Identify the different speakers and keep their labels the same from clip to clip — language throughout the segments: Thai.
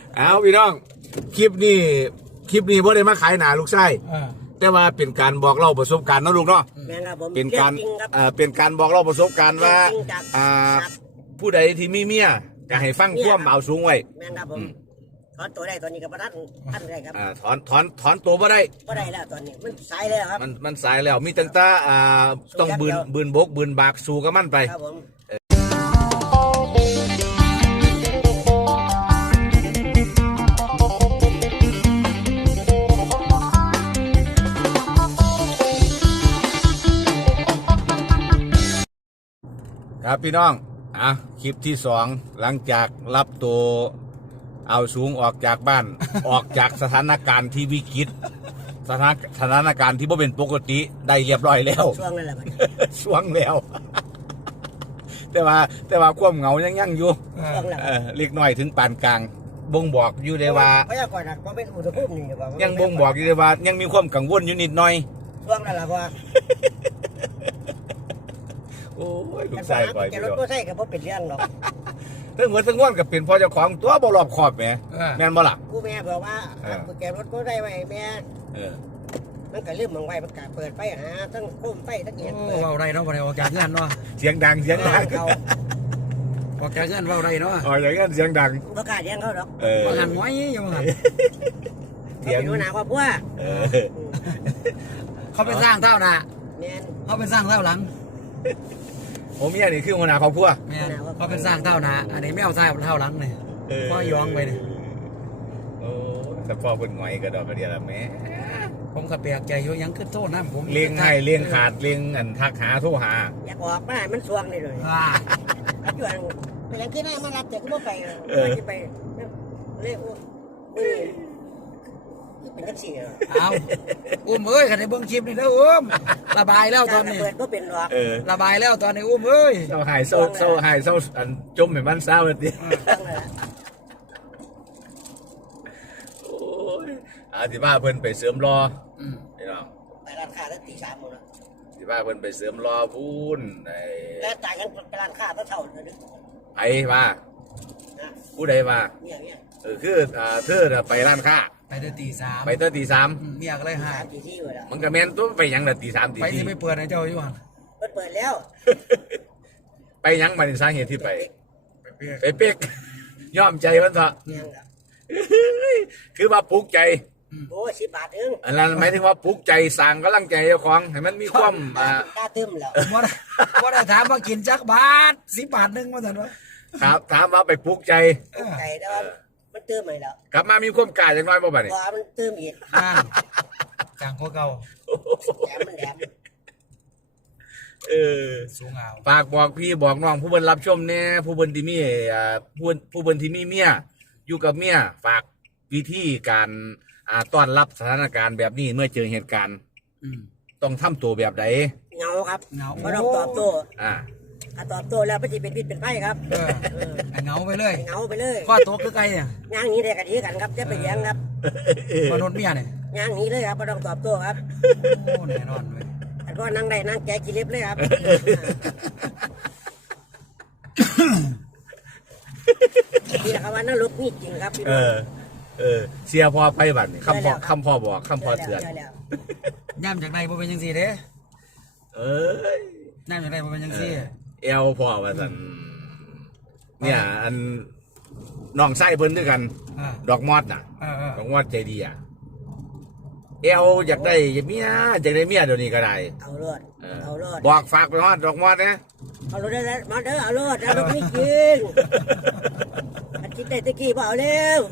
Speaker 1: เอาพี่น้องคลิปนี้บ่ได้มาขายหนาลูกไส้แต่ว่าเป็นการบอกเล่าประสบการณ์เนาะลูกเนาะเป็นการบอกเล่าประสบการณ์ว่าผู้ใดที่มีเมียจะให้ฟังความเอาสูงไว้
Speaker 2: แม่นครับผมถอนตัวได้ตอนนี้กับท่านได้ครับ
Speaker 1: ถอนตัวบ่ได้
Speaker 2: แล้วตอนนี้มันสายแล้วครับ
Speaker 1: มันสายแล้วมีตั้งแต่ต้องบืนบกบืนบากสู้กับมันไป
Speaker 2: ครับผม
Speaker 1: ครับพี่น้องคลิปที่2หลังจากรับตัวเอาสูงออกจากบ้าน ออกจากสถานการณ์ที่วิกฤตสถานการณ์ที่บ่เป็นปกติได้เรียบร้อยแล้ว
Speaker 2: ช่วงนั้นแหละ
Speaker 1: ช่วงแล้ว แต่ว่าความเหงายังอยู่เล็กน้อยถึงปานกลางบ่งบอกอยู่ได้ว่า
Speaker 2: พยากรณ์ก็เป็นอุณหภูมินี่
Speaker 1: ยังบ่งบอกอยู่ได้ว่ายังมีความกังวลอยู่นิดหน่อย
Speaker 2: ช่วงนั้นแหละว่า
Speaker 1: โอ้ยลูกชายก่อย
Speaker 2: รถก็ใช่กับเพราะเป็นเรื่องหรอก
Speaker 1: ทั้งหมดทั้งมวลกับเป็นพ่อเจ้าของตัวบ่รอบคอบแหมแม่นบ่ล่ะ
Speaker 2: กูแม่บอกว่าแกรถก็ได้ไว้แม่มันก็ลืมมองไว้มันก็เปิดไฟหาทั้งโคมไฟทั้งเงี้ย
Speaker 3: ว่าไรเนาะว่าไรออกจากเงื่อนเนาะ
Speaker 1: เสียงดัง
Speaker 3: ออกจากเงื่อนว่าไรเนาะ
Speaker 1: ออกจากเงื่อนเสียงดัง
Speaker 2: ประกาศยังเขาหรอก
Speaker 3: ประหันไว้ยังไง
Speaker 2: เสียงหัวหน้าครอบครัว
Speaker 3: เขาไปสร้างเท่าน่ะเขาไปสร้างเท่าหลัง
Speaker 1: ผมเนี่ยนี่คือหัวหน้าครอบครัว
Speaker 3: เขาเป็นสร้างเท่าน่ะอันนี้ไม่เอาสร้างเท่าหลังเลยพ่อยองไปเนี่ย
Speaker 1: โอ้แต่พ่อเป็นหงอยกระดอกกระเดียละแม่
Speaker 3: ผมก็แปลกใจอยู่ยังขึ้นโทษนะผม
Speaker 1: เลี้ยงให้เลี้ยงขาดเลี้ยงอันทักหาโทรหา
Speaker 2: อยากออกมามันช่วงเลยเลยอยู่อันไปแล้วที่หน้ามารับแต่ก็ไม่ไปที่ไปเล่เป็นนักสี่
Speaker 3: เอาเอ้ยขันในเบื้องคลิปนี่แล้วระบายแล้วตอนนี้
Speaker 2: เปิดก็เป็นหรอก
Speaker 3: ระบายแล้วตอนนี้เอ้ย
Speaker 1: เศร้าหายเศร้าอันจมเหมือนบ้านเศร้าเลยดิโอ้ยที่บ้าเพิ่นไปเสริมรอพี่น้อง
Speaker 2: ไปร้านค้าตั้งตี 3 โมงแล้ว
Speaker 1: ที่บ้าเพิ่นไปเสริมรอพูน
Speaker 2: แล้วจ่ายกันไปร้านค้าต้องเช่าเลย
Speaker 1: ไอ้ว่าผู้ใดว่า
Speaker 2: เนี่ย
Speaker 1: คือเธอไปร้านค้า
Speaker 3: ไปตั้งตี 3
Speaker 1: ไปตั้งตี 3
Speaker 3: เมียก็เลยหา
Speaker 2: ตี 4เลย
Speaker 1: มันก็แม่นตัวไปยังแต่ตี 3ตี
Speaker 3: 4ไปที่ไปเปิดให้เจ้าอยู่หัน
Speaker 2: เปิดแล้ว
Speaker 1: ไปยังมาในสาเหตุที่ไปเป๊กย่อมใจมันเถอะคือว่าปลุกใจ
Speaker 2: โอ้10 บาทนึง
Speaker 1: อันนั้นหมายถึงว่าปลุกใจสั่งกำลังใจเจ้าของให้มันมีความ
Speaker 2: กล้าตึมแล้ว
Speaker 3: ว่าได้ถามว่ากินจักบาท10 บาทนึงว่าสันวะ
Speaker 1: ถามว่าไปปลุกใจ
Speaker 2: แต่ว่ามันเติมใหม่แล้ว
Speaker 1: กลับมามีความกล้าจังน้อยบ่บัดนี้
Speaker 2: มันเติมอีก
Speaker 3: จางพวกเก่า
Speaker 2: แหลม
Speaker 3: สูงเอา
Speaker 1: ฝากบอกพี่บอกน้องผู้เบิ่นรับชมแน่ผู้เบิ่นที่มีผู้เบิ่นที่มีเมียอยู่กับเมียฝากวิธีการต้อนรับสถานการณ์แบบนี้เมื่อเจอเหตุการณ์ต้องทำตัวแบบใด
Speaker 2: เงาครับก็ต้องตอบโต้ตอบโต้แล้วไม่ใช่เป็นพิษเป็นไฟครับ
Speaker 3: เงาไปเลยข้อตัวคือไงเนี่ย
Speaker 2: ย่างนี้ได้กันดีกันครับจะไปเลี้ยงครับ
Speaker 3: มนุษย์เมียเนี่ย
Speaker 2: ย่างนี้เลยครับไม่ต้องตอบโต้ครับ
Speaker 3: โอ้แน่นอนเลย
Speaker 2: แต่ก็นั่งได้นั่งแกะกินเล็บเลยครับนี่แหละครับว่านั่งลุกนี่จริงครับ
Speaker 1: เสียพอไปบัดนี่คำพ่อบอกคำพ่อเตือน
Speaker 3: ย่ำจากไหนบ่เป็นยังสี่เด้ย่ำจากไหนบ่เป็นยังสี่
Speaker 1: เอลพ่อว่าสันเนี่ยอันน้องไส้เพิ่นด้วยกันดอกมอดน่ะดอกมอดใจดีเอลอยากได้เมียเดี๋ยวนี้ก็ได้
Speaker 2: เอารถ
Speaker 1: บอกฝากไปฮอดดอกมอดนะ
Speaker 2: เอารถได้มาเด้อเอารถไม่จริงอันคิดได้ตะกี้บ่เอาเร็ว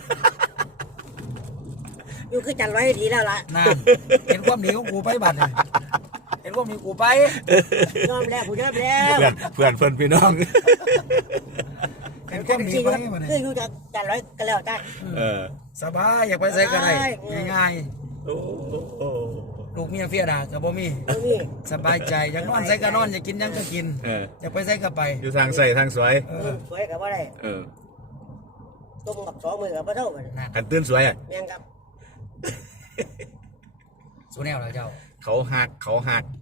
Speaker 2: อยู่คือจันไว้ดีแล้วล่ะ
Speaker 3: นั่นเห็นความดีของกูไปบัดเห็นความดีกูไป
Speaker 2: ยอมแล้วกูยอมแล้ว
Speaker 1: เพื่อนพี่น้อง
Speaker 3: เห็นความดีไปบัด
Speaker 2: คืออยู่จันไว้ก็แล้วจ้า
Speaker 3: สบายอยากไปใส่ก็ได้ง่ายๆลูกเมียเฟียดากับบ่มีสบายใจอยากนอนใส่ก็นอนอยากกินยังก็กินอยากไปใส่ก็ไป
Speaker 1: อยู่ทางใส่ทางสวย
Speaker 2: สวยกับว่าได้ต้มกับ2 มือกับบ่เท่ากัน
Speaker 1: กันตื่นสวย
Speaker 2: แม่งครับ
Speaker 3: สู้แนวแล้วเจ้า
Speaker 1: เขาหักเขา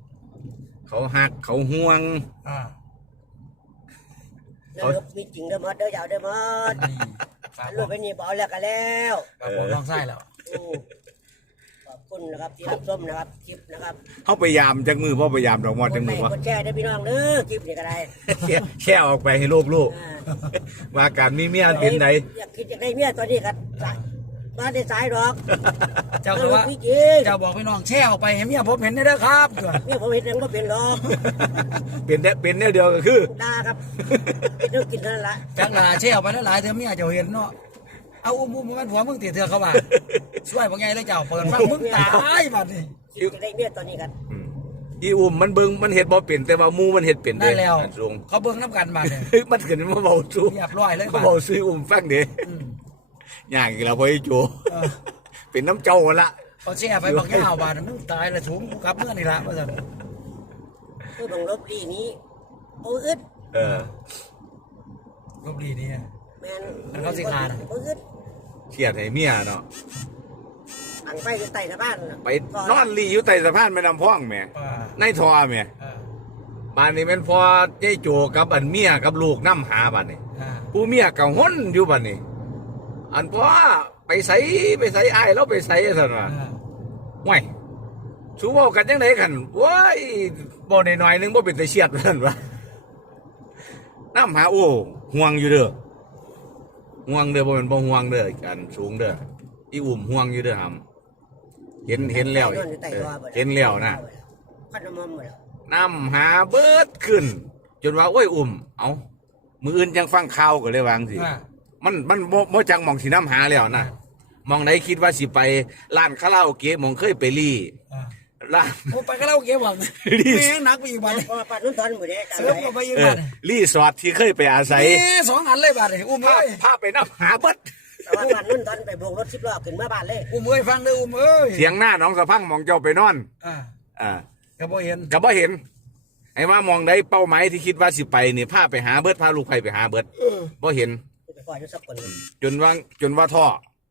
Speaker 1: ห่วง
Speaker 2: เขามีจริงเด้อมดเด้อยาวเด้อมดรถไปนี่บอกแล้วกันแล้ว
Speaker 3: ครับผมลองไส้แล้ว
Speaker 2: ขอบคุณนะครับที่รับชมนะครับคลิปนะครับ
Speaker 1: เขาพยายามจากมือพ่อพยายามดอกมอดจากมือวะ
Speaker 2: กดแชร์ได้พี่น้องเด้อคลิปนี้ก็ได้
Speaker 1: แช่ออกไปให้ลูกๆว่าการมีเมียเป็นได
Speaker 2: อยากคิดอยากได้เมียตอนนี้กันมาได้สายดอก
Speaker 3: เจ้าคือว่า
Speaker 2: พี่จริง
Speaker 3: เจ้าบอกพี่น้องแช่ออกไปให้เมียผมเห็นได้แล้วครับ
Speaker 2: เนี่ยผมเห็นยังก็เป็นหรอก
Speaker 1: เป็นแนวเดียวก็คือ
Speaker 2: ด่าครับเป็นเรื่องกินเท่านั้นละ
Speaker 3: จักหลาแช่ออกไปแล้วหลายเธอเมียเจ้าเห็นเนาะเอาอุ้มมันผัวมึงตีเถื่อเขาว่าช่วยบางไงแล้วเจ้าเปิดฟังมึงตายบัดนี้
Speaker 2: คิดอยากได้เมียตอนนี้กัน
Speaker 1: อีอุ่มมันเบิ่งมันเห็ดบ่เป็นแต่ว่ามูมันเห็ดเป็น
Speaker 3: ได้แล้ว
Speaker 1: อันสูง
Speaker 3: เขาเบิ่งน้ำกันมาเนี่ย
Speaker 1: มันขึ้นมาเบาสูง
Speaker 3: เรียบร้อยเลย
Speaker 1: ก็
Speaker 3: บัด
Speaker 1: เบาซื้ออุ่มฟังเด้อย่างอีกแล้วพ่อไอ้โจเป็นน้ำเจ้าละ
Speaker 3: เขาแช่ไปบักยาวบาดมึงตายละถุงกูกลับเมื่อนี่ละว่าซั่น
Speaker 2: เพื่อบังลบลีนี้โอ้อึด
Speaker 3: ลบดีนี่
Speaker 2: แมน
Speaker 3: มันเขาสิขาด
Speaker 2: โอ้อึด
Speaker 1: เครียดให้เมียเนาะ
Speaker 2: อังไปอยู่ใต้สะพาน
Speaker 1: ไปนอนรีอยู่ใต้สะพานแม่น้ำพ่องแม่
Speaker 3: อ่า
Speaker 1: ในทอแม่
Speaker 3: อ่า
Speaker 1: บ้านนี้แม่นพอไอ้โจกับอันเมียกับลูกนำหาบ้านนี้
Speaker 3: อ่า
Speaker 1: ผู้เมียก็ห้นอยู่บ้านนี้ อันพ่อไปใส่อ้ายแล้วไปใส่ซั่นว่า
Speaker 3: อ่า
Speaker 1: ห่วยสู้เว้ากันจังไดกันว้ายบ่หน่อยๆนึงบ่เป็นตาเชียดนั่นวะน้ำหาโอ้ห่วงอยู่เด้อห่วงเด้อบ่แม่นบ่ห่วงเด้อกันสูงเด้ออีอุ่มห่วงอยู่เด้อหำเห็นแล้วเห็นแล้วนะ
Speaker 2: พัดน้ำมันหมดแล้ว
Speaker 1: น้ำหาเบิดขึ้น จนว่าโอ้ยอุ่มเอามืออื่นยังฟังข่าวก็เลยวาจั่งสิ
Speaker 3: อ่า
Speaker 1: มันบ่จังมองสิน้ำหาแล้วนะมองไหนคิดว่าสิไปร้านคาราโอเกะมองเคยไปรี
Speaker 3: อ่า
Speaker 1: ร้าน
Speaker 3: ผมไปก็เล่าเกมหวังแม่งหนักไปอีกบัด
Speaker 2: เพราะว่าปัดนุ่นตอนหมดเลยกัน
Speaker 3: เสริมก็ไปอีก
Speaker 1: เอ
Speaker 3: บั
Speaker 1: อ
Speaker 3: ด
Speaker 1: รีสอร์ทที่เคยไปอาศัย
Speaker 3: สองอันเลยบัดนี่อุ้ม
Speaker 1: พา
Speaker 3: เอ้ย
Speaker 1: พาไปน้ำหาเบิด
Speaker 2: แต่ว่าปัดนุ่นตอนไปโบกรถ10 ล้อขึ้นมาบ้านเลย
Speaker 3: อุ้มเอ้ยฟังเด้ออุ้มเอ้ย
Speaker 1: เสียงหน้าน้องสะพังมองเจ้าไปนอน
Speaker 3: อ่า
Speaker 1: อ่า
Speaker 3: ก็บ่เห็น
Speaker 1: ก็บ่เห็นไอ้ว่ามองได้เป้าหมายที่คิดว่าสิไปนี่พาไปหาเบิดพาลูกไปหาเบิดบ่เห็น
Speaker 2: ไปก่อนอยู่สักคน
Speaker 1: จนว่าท่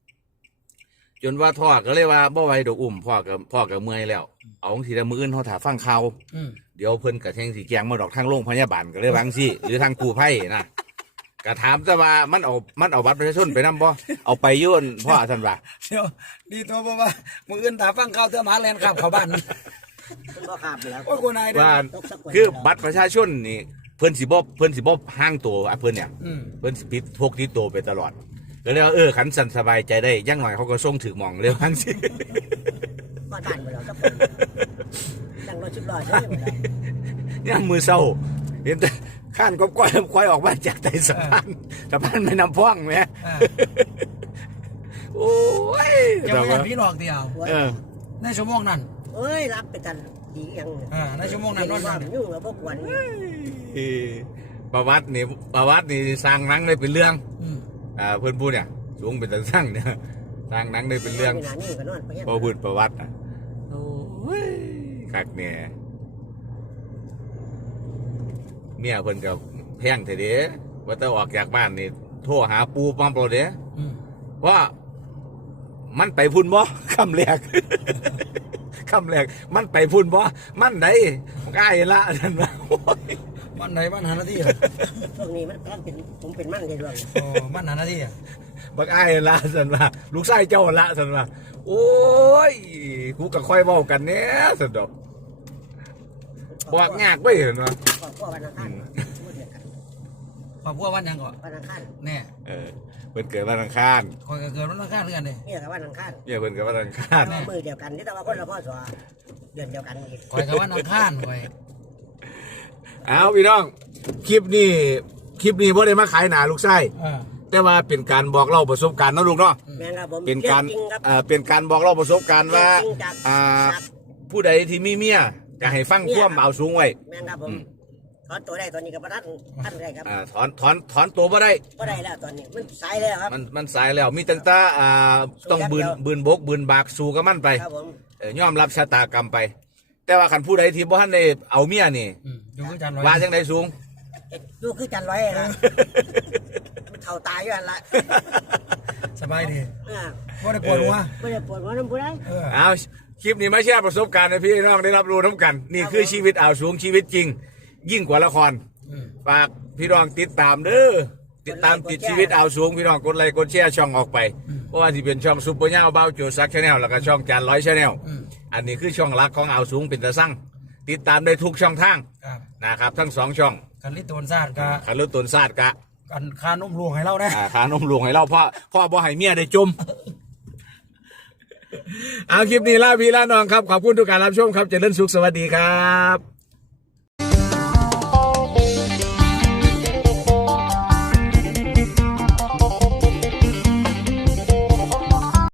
Speaker 1: อก็เลยว่าบ่ไหวดอกอุ้มพ่อกับเมื่อยแล้ว เอาทีละมื้ออื่นเฮาถ้าฟังข่าว
Speaker 3: อืม
Speaker 1: เดี๋ยวเพิ่นก็แทงสิแกงมาดอกทางโรงพยาบาลก็เลยบางสิหรือทางกู้ภัยนะก็ถามแต่ว่ามันเอาบัตรประชาชนไปนำบ่เอาไปยื่นพ่อท่านว่า
Speaker 3: เดี๋ยวดีตัวบ่ว่ามื้ออื่นถ้าฟังข่าวเทื่อหมาแล่นข้ามเข้าบ้าน
Speaker 2: มันบ่ขาดแล้ว
Speaker 3: โอ้ยกูนายเด้อ
Speaker 1: ว่าคือบัตรประชาชนนี่เพิ่นสิบ่ห่างตัวเพิ่นเนี่ย
Speaker 3: อืม
Speaker 1: เพิ่นสิปิดพกติดตัวไปตลอดก็เลยว่าขันสันสบายใจได้อยังหน่อยเขาก็ส่งถึงหมองเลยบางสิ
Speaker 2: ก่อนบ้านหมดแล้วสักคนนั่งรถ10 ล้อใช่ไหม
Speaker 1: ย่ามมือเศร้าเห็นแต่ข้านก็ควายออกมาจากใต้สะพานแม่น้ำพ่องแหม
Speaker 3: อ่า
Speaker 1: โอ้ย
Speaker 3: จะ
Speaker 1: แต่
Speaker 3: บ่
Speaker 1: ว่า
Speaker 3: เห็นพี่หลอกเดียว
Speaker 1: เออ
Speaker 3: ในชั่วโมงนั้น
Speaker 2: เอ้ยรับไปกันดียัง
Speaker 3: ในชั่วโมงนั้นนอน
Speaker 2: ว่า
Speaker 3: นั่น
Speaker 2: ยุ่งกับพวกวัน
Speaker 1: ประวัตินี่สร้างหนังได้เป็นเรื่อง
Speaker 3: อืม
Speaker 1: เพื่อนพูดเนี่ยสูงเป็นตาสร้างเนี่ยสร้างหนังได้เป็นเรื่อง
Speaker 2: วลานี่ก็นอนไปยัง
Speaker 1: พอพูดประวัติอ่ะโอ้ยคักเนี่ยเมียเพิ่นกับแพงเถอะเด้ว่าถ้าออกจากบ้านนี่โทรหาปูปั๊มโปรเด้
Speaker 3: อืม
Speaker 1: ว่ามันไปพุ่นบ่ คำแรก คำแรกมันไปพุ่นบ่มันไหนง่ายละนั่นว่าโอ้ย
Speaker 3: มันไหนมันหาหน้าที่เหรอ
Speaker 2: ช่วงนี้มันกำลังเป็นผมเป็นมั่นในดวง
Speaker 3: โอ้มันหาหน้าที่อ่ะ
Speaker 1: บักอ้ายละสันว่าลูกชายเจ้าละสันว่าโอ้ยกูก็ค่อยเว้ากันเนี้ยสันดอกบอกงากไว้เห็นว่า
Speaker 2: ก็พ่อวันอังคาร
Speaker 3: ครอบครัววันหยังก่อน
Speaker 2: วันอังคาร
Speaker 3: แน่
Speaker 1: เพิ่นเกิดวันอังคาร
Speaker 3: คอยก็เกิดวันอังคารเหมือนกันเลย
Speaker 2: เนี่ยกับวันอังคาร
Speaker 1: เนี่ยเพิ่นเกิดวันอังคาร
Speaker 2: มือเดียวกันที่แต่ว่าคนละพ่อสวเดือนเดียวกันอีก
Speaker 3: คอยกับวันอังคารคอย
Speaker 1: เอาพี่น้องคลิปนี้บ่ได้มาขายหนาลูกชาย
Speaker 3: อ่า
Speaker 1: แต่ว่าเป็นการบอกเล่าประสบการณ์เนาะลูกเนาะ
Speaker 2: แม่ครับผม
Speaker 1: เป็นการ
Speaker 2: จริงครับ
Speaker 1: เป็นการบอกเล่าประสบการณ์ว่า
Speaker 2: จริงจาก
Speaker 1: ผู้ใดที่มีเมียจะให้ฟังความเอาสูงไว้
Speaker 2: แม่ครับผมถอนตัวได้ตอนนี้กับท่านได้ครับ
Speaker 1: ถอนตัวบ่ได้
Speaker 2: ก็ได้แล้วตอนนี้มันสายแล้วครับ
Speaker 1: มันสายแล้วมีตั้งแต่ต้องบืนบกบืนบากสู้กับมันไป
Speaker 2: ครับผม
Speaker 1: ยอมรับชะตากรรมไป แต่ว่าคันผู้ใดที่บ่ทันได้เอาเมียนี่
Speaker 3: ดูคือจันร้อย
Speaker 1: ว่าจังไดสูง
Speaker 2: ดูคือจันร้อยนะมันเท่าตายอยู่อันละ
Speaker 3: สบายดี
Speaker 2: อ่า
Speaker 3: บ่ได้ปวดหัว
Speaker 2: ไม่ได้ปวดหัวน้ำผู้ใด
Speaker 1: เอาคลิปนี้มาแชร์ประสบการณ์ให้พี่น้องได้รับรู้ทั้งกัน นี่คือชีวิตอ่าวสูงชีวิตจริง ยิ่งกว่าละคร ฝากพี่น้องติดตามเด้อติดตามติดชีวิตอ่าวสูงพี่น้องกดไลค์กดแชร์ช่องออกไปเพราะว่าที่เป็นช่องซุปเปอร์ย่าเบ้าโจซักชาแนลแล้วก็ช่องจานร้อยชาแนลอันนี้คือช่องหลักของอ่าวสูงเป็นตะสั่งติดตามได้ทุกช่องทางนะครับทั้ง2ช่อง
Speaker 3: คันลิตนซาดกะ
Speaker 1: ขันรถตนซาดกะ
Speaker 3: กันคานมหลวงให้เรานะ
Speaker 1: ขานมหลวงให้เราพ่อบ่ให้เมียได้จมเอาคลิปนี้ลาพี่ลาน้องครับขอบคุณทุกการรับชมครับเจริญสุขสวัสดีครับ